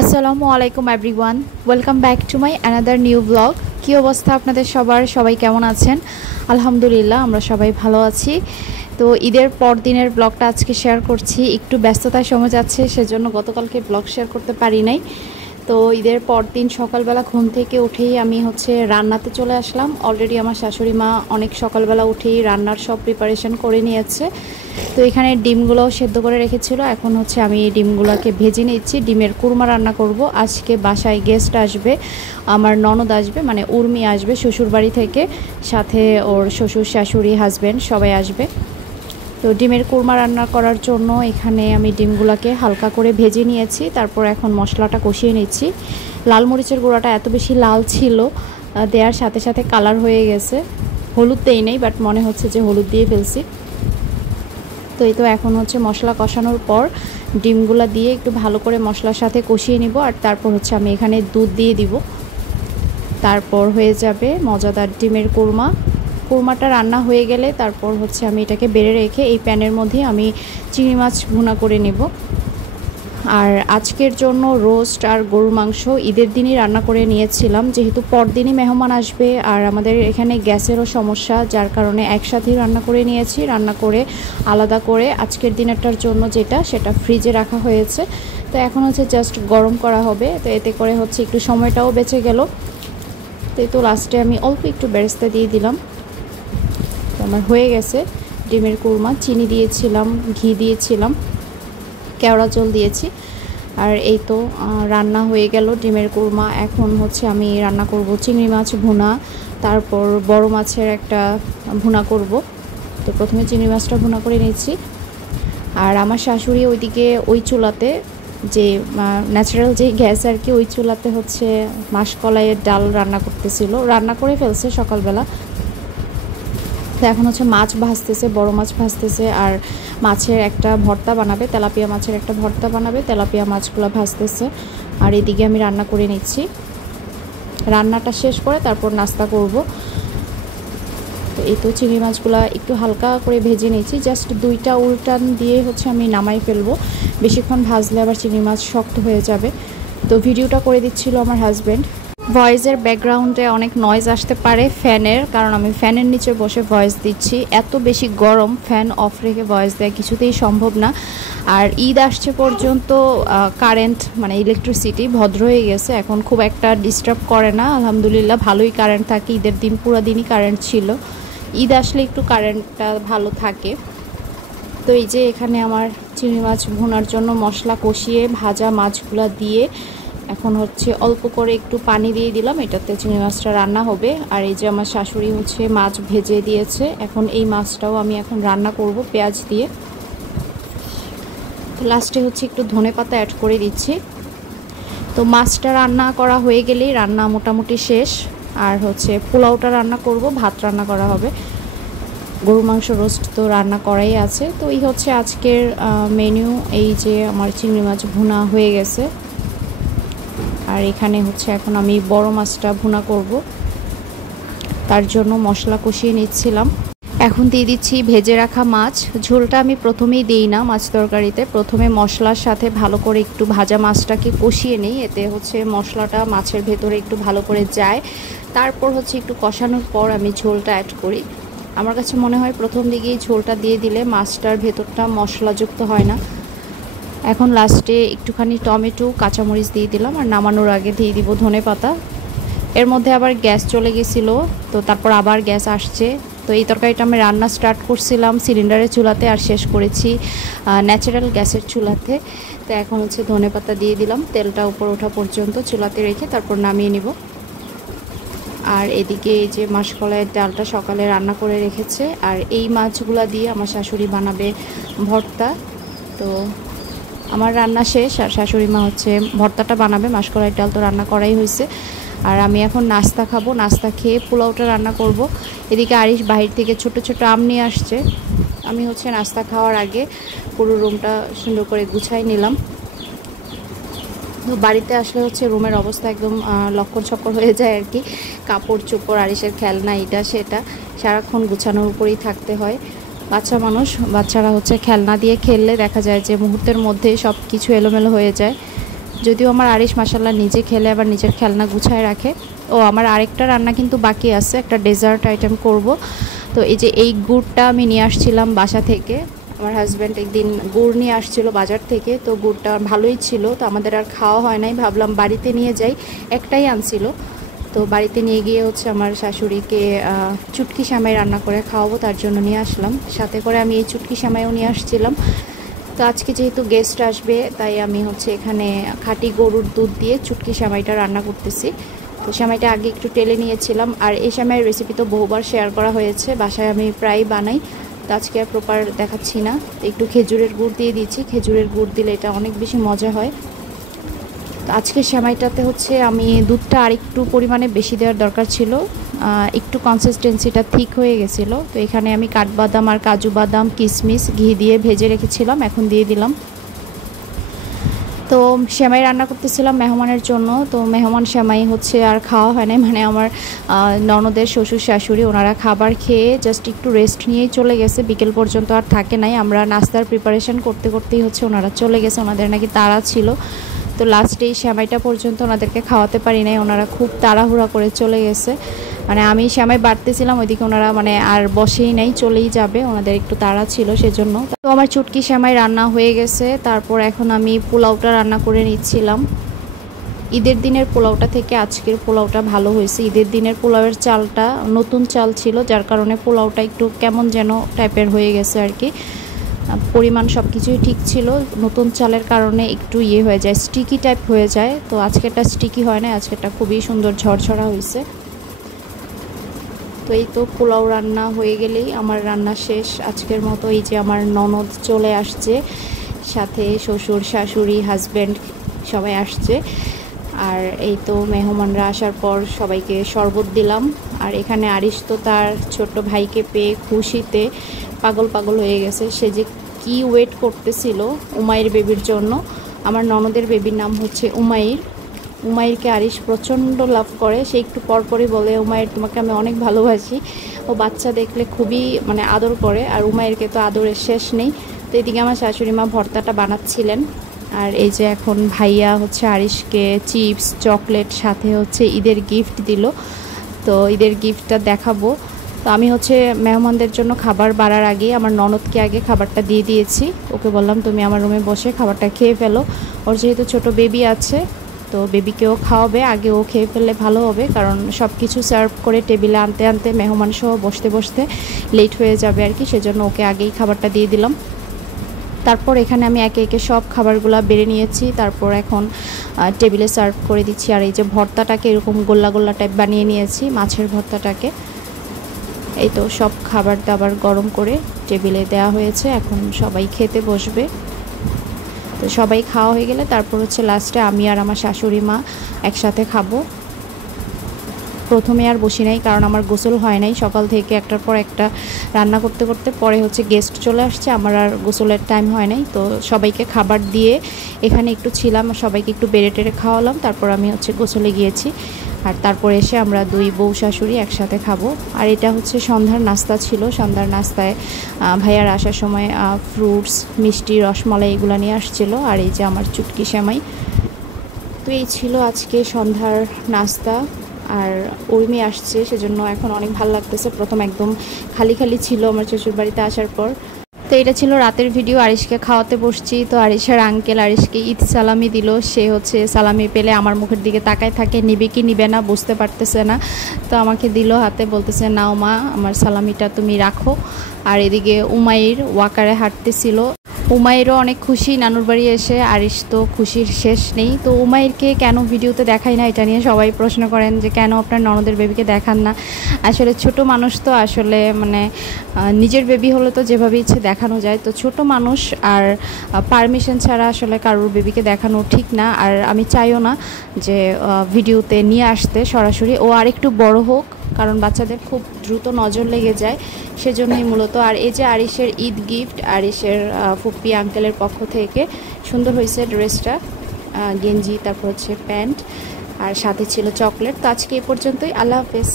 আসসালামু আলাইকুম everyone, welcome back to my another new blog. কী অবস্থা আপনাদের সবাই কেমন আছেন? আলহামদুলিল্লাহ, আমরা সবাই ভালো আছি। তো ঈদের পর দিনের ব্লগটা আজকে শেয়ার করছি। একটু ব্যস্ততায় সময় যাচ্ছে, সেজন্য গতকালকে ব্লগ শেয়ার করতে পারি নাই। তো ঈদের পর দিন সকালবেলা ঘুম থেকে উঠেই আমি রান্নাতে চলে আসলাম। অলরেডি আমার শাশুড়ি মা অনেক সকালবেলা উঠেই রান্নার সব প্রিপারেশন করে নিয়েছে। তো এখানে ডিমগুলোও সেদ্ধ করে রেখেছিল। এখন আমি ডিমগুলোকে ভেজে নিচ্ছি। ডিমের কুরমা রান্না করব। আজকে বাসায় গেস্ট আসবে, আমার ননদ আসবে, মানে উর্মি আসবে শ্বশুর বাড়ি থেকে, সাথে ওর শ্বশুর শাশুড়ি হাজব্যান্ড সবাই আসবে। তো ডিমের কুরমা রান্না করার জন্য এখানে আমি ডিমগুলোকে হালকা করে ভেজে নিয়েছি। তারপর এখন মশলাটা কষিয়ে নিচ্ছি। লাল মরিচের গুঁড়াটা এত বেশি লাল ছিল, দেওয়ার সাথে সাথে কালার হয়ে গেছে। হলুদ দেই নেই, বাট মনে হচ্ছে যে হলুদ দিয়ে ফেলছি। তো এই তো এখন মশলা কষানোর পর ডিমগুলা দিয়ে একটু ভালো করে মশলার সাথে কষিয়ে নিব। আর তারপর আমি এখানে দুধ দিয়ে দিব। তারপর হয়ে যাবে মজাদার ডিমের কুরমা। কুরমাটা রান্না হয়ে গেলে তারপর আমি এটাকে বেড়ে রেখে এই প্যানের মধ্যে আমি চিংড়ি মাছ ভুনা করে নেব। আর আজকের জন্য রোস্ট আর গরুর মাংস ঈদের দিনই রান্না করে নিয়েছিলাম, যেহেতু পরদিনই মেহমান আসবে আর আমাদের এখানে গ্যাসেরও সমস্যা, যার কারণে একসাথেই রান্না করে নিয়েছি। রান্না করে আলাদা করে আজকের দিনেরটার জন্য সেটা ফ্রিজে রাখা হয়েছে। তো এখন জাস্ট গরম করা হবে। তো এতে করে একটু সময়টাও বেঁচে গেল। তো লাস্টে আমি অল্প একটু বেরেস্তা দিয়ে দিলাম। তো আমার হয়ে গেছে ডিমের কুরমা। চিনি দিয়েছিলাম, ঘি দিয়েছিলাম, কেওড়া জল দিয়েছি। আর এই তো রান্না হয়ে গেল ডিমের কুরমা। এখন আমি রান্না করব চিংড়ি মাছ ভুনা, তারপর বড় মাছের একটা ভুনা করব। তো প্রথমে চিংড়ি মাছটা ভুনা করে নিচ্ছি। আর আমার শাশুড়ি ওইদিকে ওই চুলাতে, যে ন্যাচারাল যে গ্যাস আর কি, ওই চুলাতে মাসকলাইয়ের ডাল রান্না করতেছিল, রান্না করে ফেলছে সকালবেলা। তো এখন মাছ ভাজতেছে, বড় মাছ ভাজতেছে। আর মাছের একটা ভর্তা বানাবে, তেলাপিয়া মাছের একটা ভর্তা বানাবে। তেলাপিয়া মাছগুলো ভাজতেছে আর এদিকে আমি রান্না করে নিচ্ছি। রান্নাটা শেষ করে তারপর নাস্তা করব। তো এই তো চিংড়ি মাছগুলো একটু হালকা করে ভেজে নিচ্ছি, জাস্ট দুইটা উল্টান দিয়ে আমি নামাই ফেলবো। বেশিক্ষণ ভাজলে আবার চিংড়ি মাছ শক্ত হয়ে যাবে। তো ভিডিওটা করে দিচ্ছিল আমার হাজব্যান্ড। ভয়েসের ব্যাকগ্রাউন্ডে অনেক নয়েজ আসতে পারে ফ্যানের, কারণ আমি ফ্যানের নিচে বসে ভয়েস দিচ্ছি। এত বেশি গরম, ফ্যান অফ রেখে ভয়েস দেওয়া কিছুতেই সম্ভব না। আর ঈদ আসছে পর্যন্ত কারেন্ট, মানে ইলেকট্রিসিটি ভদ্র হয়ে গেছে, এখন খুব একটা ডিস্টার্ব করে না। আলহামদুলিল্লাহ, ভালোই কারেন্ট থাকে। ঈদের দিন পুরো দিনই কারেন্ট ছিল। ঈদ আসলে একটু কারেন্টটা ভালো থাকে। তো এই যে এখানে আমার চিংড়ি মাছ ভুনার জন্য মশলা কষিয়ে ভাজা মাছগুলো দিয়ে এখন অল্প করে একটু পানি দিয়ে দিলাম, এটাতে চিংড়ি মাছটা রান্না হবে। আর এই যে আমার শাশুড়ি মাছ ভেজে দিয়েছে। এখন এই মাছটাও আমি এখন রান্না করব পেঁয়াজ দিয়ে। লাস্টে একটু ধনেপাতা অ্যাড করে দিচ্ছি। তো মাছটা রান্না করা হয়ে গেলেই রান্না মোটামুটি শেষ। আর পোলাওটা রান্না করব, ভাত রান্না করা হবে। গরু মাংস রোস্ট তো রান্না করাই আছে। তো এই আজকের মেনু। এই যে আমার চিংড়ি মাছ ভুনা হয়ে গেছে। আর এখানে এখন আমি বড় মাছটা ভুনা করব, তার জন্য মশলা কষিয়ে নিচ্ছিলাম। এখন দিয়ে দিচ্ছি ভেজে রাখা মাছ। ঝোলটা আমি প্রথমেই দিই না মাছ তরকারিতে, প্রথমে মশলার সাথে ভালো করে একটু ভাজা মাছটাকে কষিয়ে নিই। এতে মশলাটা মাছের ভেতরে একটু ভালো করে যায়। তারপর একটু কষানোর পর আমি ঝোলটা অ্যাড করি। আমার কাছে মনে হয় প্রথম দিকেই ঝোলটা দিয়ে দিলে মাছটার ভেতরটা মশলাযুক্ত হয় না। এখন লাস্টে একটুখানি টমেটো কাঁচামরিচ দিয়ে দিলাম। আর নামানোর আগে দিয়ে দিব ধনেপাতা। এর মধ্যে আবার গ্যাস চলে গেছিলো, তো তারপর আবার গ্যাস আসছে। তো এই তরকারিটা আমি রান্না স্টার্ট করছিলাম সিলিন্ডারের চুলাতে, আর শেষ করেছি ন্যাচারাল গ্যাসের চুলাতে। তো এখন ধনেপাতা দিয়ে দিলাম, তেলটা উপর ওঠা পর্যন্ত চুলাতে রেখে তারপর নামিয়ে নিব। আর এদিকে এই যে মাসকলাইয়ের ডালটা সকালে রান্না করে রেখেছে। আর এই মাছগুলা দিয়ে আমার শাশুড়ি বানাবে ভর্তা। তো আমার রান্না শেষ, আর শাশুড়ি মা ভর্তাটা বানাবে। মাসকলাইয়ের ডাল তো রান্না করাই হয়েছে। আর আমি এখন নাস্তা খাবো, নাস্তা খেয়ে পোলাওটা রান্না করব। এদিকে আরিশ বাহির থেকে ছোট ছোট আম নিয়ে আসছে। আমি নাস্তা খাওয়ার আগে পুরো রুমটা সুন্দর করে গুছাই নিলাম। তো বাড়িতে আসলে রুমের অবস্থা একদম লক্কর ছক্কর হয়ে যায় আর কি। কাপড় চোপড়, আরিশের খেলনা, এটা সেটা সারাক্ষণ গুছানোর উপরেই থাকতে হয়। বাচ্চা মানুষ, বাচ্চারা খেলনা দিয়ে খেললে দেখা যায় যে মুহূর্তের মধ্যে সব কিছু এলোমেলো হয়ে যায়। যদিও আমার আরিশ মাশাল্লাহ নিজে খেলে আবার নিজের খেলনা গুছায় রাখে। ও আমার আরেকটা রান্না কিন্তু বাকি আছে, একটা ডেজার্ট আইটেম করব। তো এই যে এই গুড়টা আমি নিয়ে আসছিলাম বাসা থেকে, আমার হাজব্যান্ড একদিন গুড় নিয়ে আসছিল বাজার থেকে, তো গুড়টা ভালোই ছিল, তো আমাদের আর খাওয়া হয় নাই, ভাবলাম বাড়িতে নিয়ে যাই, একটাই আনছিল। তো বাড়িতে নিয়ে গিয়ে হচ্ছে আমার শাশুড়িকে চুটকি সেমাই রান্না করে খাওয়াবো, তার জন্য নিয়ে আসলাম। সাথে করে আমি এই চুটকি সেমাইও নিয়ে আসছিলাম। তো আজকে যেহেতু গেস্ট আসবে তাই আমি হচ্ছে এখানে খাঁটি গরুর দুধ দিয়ে চুটকি সেমাইটা রান্না করতেছি। তো সেমাইটা আগে একটু টেলে নিয়েছিলাম, আর এই সেমাইয়ের রেসিপি তো বহুবার শেয়ার করা হয়েছে, বাসায় আমি প্রায় বানাই, তো আজকে আর প্রপার দেখাচ্ছি না। তো একটু খেজুরের গুড় দিয়ে দিচ্ছি, খেজুরের গুড় দিলে এটা অনেক বেশি মজা হয়। তো আজকের সেমাইটাতে হচ্ছে আমি দুধটা আর একটু পরিমাণে বেশি দেওয়ার দরকার ছিল, একটু কনসিস্টেন্সিটা ঠিক হয়ে গেছিলো। তো এখানে আমি কাঠবাদাম আর কাজু বাদাম কিশমিশ ঘি দিয়ে ভেজে রেখেছিলাম, এখন দিয়ে দিলাম। তো সেমাই রান্না করতেছিলাম মেহমানের জন্য। তো মেহমান সেমাই হচ্ছে আর খাওয়া হয় না, মানে আমার ননদের শ্বশুর শাশুড়ি ওনারা খাবার খেয়ে জাস্ট একটু রেস্ট নিয়েই চলে গেছে, বিকেল পর্যন্ত আর থাকে নাই। আমরা নাস্তার প্রিপারেশন করতে করতেই হচ্ছে ওনারা চলে গেছে, ওনাদের নাকি তাড়া ছিল। তো লাস্টে এই সেমাইটা পর্যন্ত ওনাদেরকে খাওয়াতে পারি নাই, ওনারা খুব তাড়াহুড়া করে চলে গেছে। মানে আমি সেমাই বাড়তেছিলাম, ওইদিকে ওনারা মানে আর বসেই নাই, চলেই যাবে, ওনাদের একটু তাড়া ছিল সেজন্য। তো আমার চুটকি সেমাই রান্না হয়ে গেছে। তারপর এখন আমি পোলাওটা রান্না করে নিচ্ছিলাম। ঈদের দিনের পোলাওটা থেকে আজকের পোলাওটা ভালো হয়েছে। ঈদের দিনের পোলাওয়ের চালটা নতুন চাল ছিল, যার কারণে পোলাওটা একটু কেমন যেন টাইপের হয়ে গেছে আর কি। পরিমাণ সব কিছুই ঠিক ছিল, নতুন চালের কারণে একটু ইয়ে হয়ে যায়, স্টিকি টাইপ হয়ে যায়। তো আজকেরটা স্টিকি হয় না, আজকেরটা খুবই সুন্দর ঝরঝরা হয়েছে। তো এই তো পোলাও রান্না হয়ে গেলেই আমার রান্না শেষ আজকের মতো। এই যে আমার ননদ চলে আসছে, সাথে শ্বশুর শাশুড়ি হাজব্যান্ড সবাই আসছে। আর এই তো মেহমানরা আসার পর সবাইকে শরবত দিলাম। আর এখানে আরিশ তো তার ছোট ভাইকে পেয়ে খুশিতে পাগল পাগল হয়ে গেছে, সে যে কি ওয়েট করতেছিল উমাইর বেবির জন্য। আমার ননদের বেবির নাম হচ্ছে উমাইর। উমাইরকে আরিশ প্রচণ্ড লাভ করে, সে একটু পরপরই বলে উমাইর তোমাকে আমি অনেক ভালোবাসি। ও বাচ্চা দেখলে খুবই মানে আদর করে, আর উমাইরকে তো আদরের শেষ নেই। তো এদিকে আমার শাশুড়ি মা ভর্তাটা বানাচ্ছিলেন। আর এই যে এখন ভাইয়া হচ্ছে আরিশকে চিপস চকলেট সাথে হচ্ছে ঈদের গিফট দিল। তো ঈদের গিফটটা দেখাবো। তো আমি হচ্ছে মেহমানদের জন্য খাবার বাড়ার আগে আমার ননদকে আগে খাবারটা দিয়ে দিয়েছি, ওকে বললাম তুমি আমার রুমে বসে খাবারটা খেয়ে ফেলো। ওর যেহেতু ছোট বেবি আছে, তো বেবিকেও খাওয়াবে, আগে ও খেয়ে ফেললে ভালো হবে, কারণ সব কিছু সার্ভ করে টেবিলে আনতে আনতে মেহমান সহ বসতে বসতে লেট হয়ে যাবে আর কি, সেজন্য ওকে আগেই খাবারটা দিয়ে দিলাম। তারপর এখানে আমি একে একে সব খাবারগুলো বেড়ে নিয়েছি, তারপর এখন টেবিলে সার্ভ করে দিচ্ছি। আর এই যে ভর্তাটাকে এরকম গোল্লা গোল্লা টাইপ বানিয়ে নিয়েছি, মাছের ভর্তাটাকে। এই তো সব খাবার দাবার গরম করে টেবিলে দেওয়া হয়েছে, এখন সবাই খেতে বসবে। তো সবাই খাওয়া হয়ে গেলে তারপর হচ্ছে লাস্টে আমি আর আমার শাশুড়ি মা একসাথে খাবো। প্রথমে আর বসি নাই, কারণ আমার গোসল হয় নাই, সকাল থেকে একটার পর একটা রান্না করতে করতে পরে হচ্ছে গেস্ট চলে আসছে, আমার আর গোসলের টাইম হয় নাই। তো সবাইকে খাবার দিয়ে এখানে একটু ছিলাম, সবাইকে একটু বেড়ে টেড়ে খাওয়ালাম, তারপর আমি হচ্ছে গোসলে গিয়েছি। আর তারপর এসে আমরা দুই বউ শাশুড়ি একসাথে খাবো। আর এটা হচ্ছে সন্ধ্যার নাস্তা ছিল, সন্ধ্যার নাস্তায় ভাইয়ার আসার সময় ফ্রুটস মিষ্টি রসমালাই এগুলো নিয়ে আসছিল। আর এই যে আমার চুটকি সেমাই। তো এই ছিল আজকে সন্ধ্যার নাস্তা। আর উর্মি আসছে, সেজন্য এখন অনেক ভালো লাগতেছে। প্রথম একদম খালি খালি ছিল আমার শ্বশুর বাড়িতে আসার পর। তো এটা ছিল রাতের ভিডিও, আরিশকে খাওয়াতে বসছি। তো আরিশের আঙ্কেল আরিশকে ঈদ সালামি দিল, সে হচ্ছে সালামি পেলে আমার মুখের দিকে তাকায় থাকে, নিবে কি নিবে না বুঝতে পারতেছে না। তো আমাকে দিল হাতে, বলতেছে নাও মা আমার সালামিটা তুমি রাখো। আর এদিকে উমাইর ওয়াকারে হাঁটতেছিল, উমাইরও অনেক খুশি নানুর বাড়ি এসে, আরিশ তো খুশির শেষ নেই। তো উমাইরকে কেন ভিডিওতে দেখাই না এটা নিয়ে সবাই প্রশ্ন করেন যে কেন আপনার ননদের বেবিকে দেখান না। আসলে ছোট মানুষ তো আসলে মানে নিজের বেবি হলে তো যেভাবে ইচ্ছে দেখানো যায়, তো ছোট মানুষ আর পারমিশন ছাড়া আসলে কারোর বেবিকে দেখানো ঠিক না। আর আমি চাইও না যে ভিডিওতে নিয়ে আসতে সরাসরি, ও আরেকটু বড় হোক, কারণ বাচ্চাদের খুব দ্রুত নজর লেগে যায়, সেজন্যই মূলত। আর এই যে আরিশের ঈদ গিফট, আরিশের ফুপ্পি আঙ্কেলের পক্ষ থেকে, সুন্দর হয়েছে ড্রেসটা, গেঞ্জি তারপর হচ্ছে প্যান্ট আর সাথে ছিল চকলেট। তো আজকে এ পর্যন্তই, আল্লাহ হাফেজ।